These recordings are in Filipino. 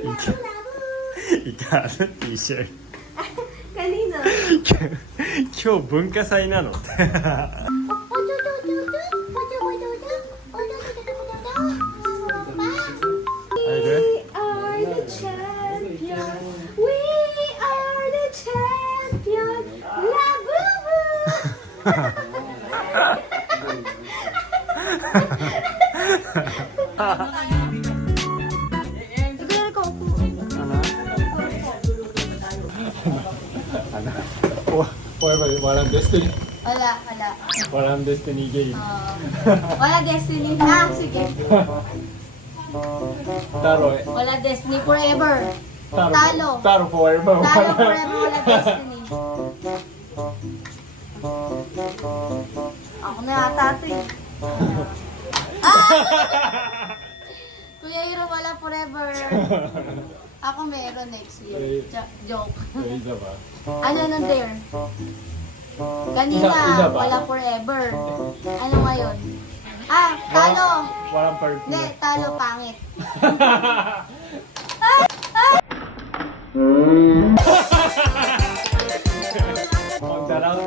いた T-shirt Kanino? 今日文化祭なのWe are the champion. We are the champion. Walang destiny. Wala. Walang destiny game. Wala destiny na. Sige. Taro eh. Wala destiny forever. Talo. Taro forever. Talo forever. Wala destiny. Ako na yata ito eh. Kuya Hiro, wala forever. Ako meron next year. Joke. Isa ba? Ano nang there? Kanina, Isa ba? wala forever. Ano ngayon? Talo. Walang Hindi, partner. talo pangit.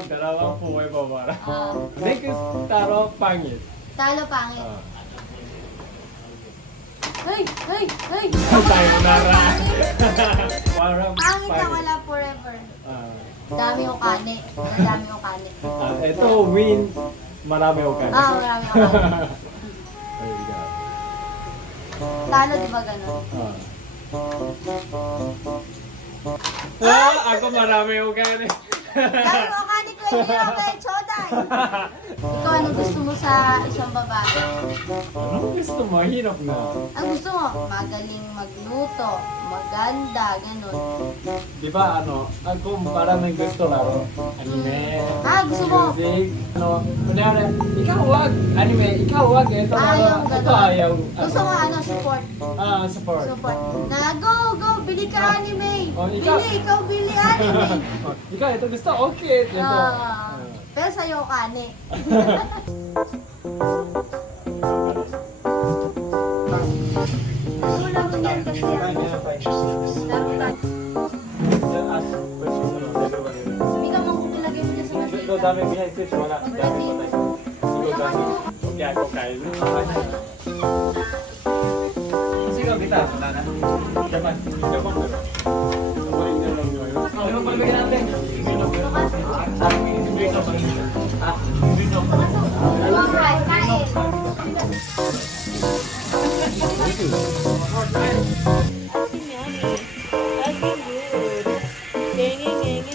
Dalawang forever para. Ah, Next, taro pangit. talo pangit. Hey! Sayonara. Walang Pangit na wala forever. Dami ko kani. Dami ko kani. Ito, win. Marami o ka. Marami ko kani. Talo, di ba ganun? Ako marami o ka. Dami ko kani ko yung okay, choday. Ikaw, ano gusto mo sa isang babae? Anong gusto mo? Hirap na. Ang gusto mo? Magaling magluto, maganda, ganun. Di ba ako parang may gusto laro. Anime. Gusto mo? Music. Kunyari, ikaw wag. Anime, ikaw wag. Ito Ayaw, ito ganun. ayaw. Gusto mo support. Support. Support. Na, go, bili ka anime. Oh, ikaw. Ikaw bili anime. Ikaw, ito gusto, okay. Ito. Pero sa'yo kani. Wala mo yan kasi. Hindi ka mangkukulagay mo dyan sa masita. dami behind stage, wala. Dami patay. Okay, ako kain. Sigaw kita, wala na. Japan. Ano ba bigyan natin?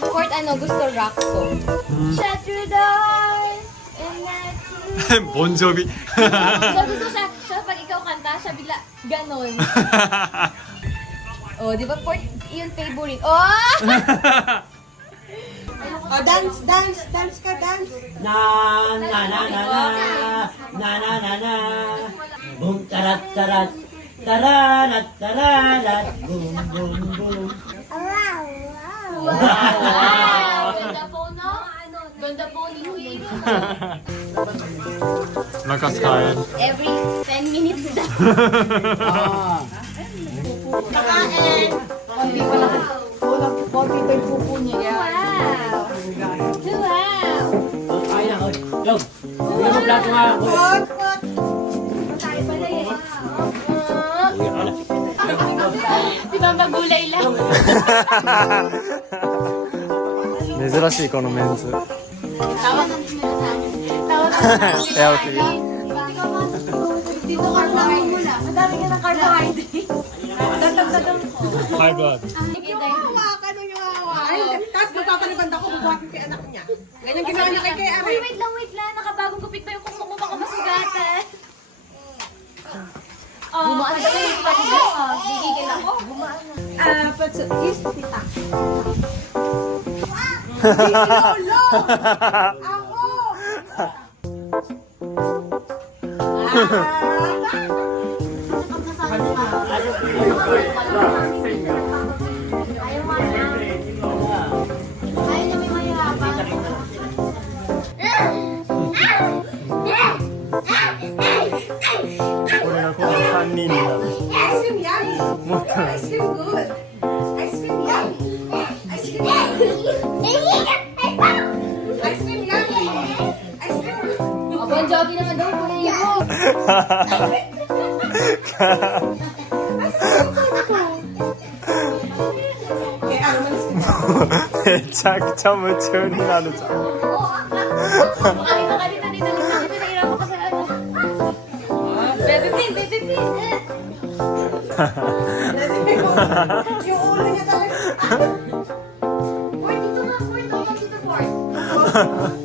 Court gusto rock song. Shut your door and let you... Bon Jovi. So gusto siya pag ikaw kanta, siya bigla ganon. Oh, di ba Court, yun favorite. Oh! Oh, dance ka, dance. Na na na na na na na na na boom tarat tarat tararat tararat boom boom boom. Wow! Ganda po, no? Ganda po ni Hiro. Nakastyle. Every 10 minutes na. Kakain. Konti pa lang. Konti pa yung pupo niya. Wow! Wow! Ay na oy. Yo. Yung mo plato nga ako. Pot. Tayo pala eh. Di ba magulay lang? 珍しいこのメンズ。 Tawa ng Tawa ng Healthy. Dito carbohydrate mo na. Madami ka ng carbohydrate. Dadagdagan ko. High blood. Hawakan mo yung hawakan. Tapos magpapaliband ako, bubuhatin kay anak niya. Ganyan ginawa niya kay Ari. Uy, wait lang. Nakabagong gupit pa yung kung mo baka masugatan. Gumaan ba yung pati? Gigigil ako. Gumaan na. But is tita. Hindi lolo. Ako. Ayaw nga na. Ayaw niya may mahirapan.これがこの3人になる。 Ice cream yan. Ice cream good. Ice cream yummy. Ice cream yummy. Ice cream yummy. Ice cream good. Oh, Bon Jovi naman daw, kunin mo. Okay, ano man isめちゃくちゃ夢中になるじゃん。 Dito ka, dito, nahirapan ka sa ano. Baby pin, baby pin. yung ulo niya talaga. Ford, dito nga, Ford. Dito, Ford.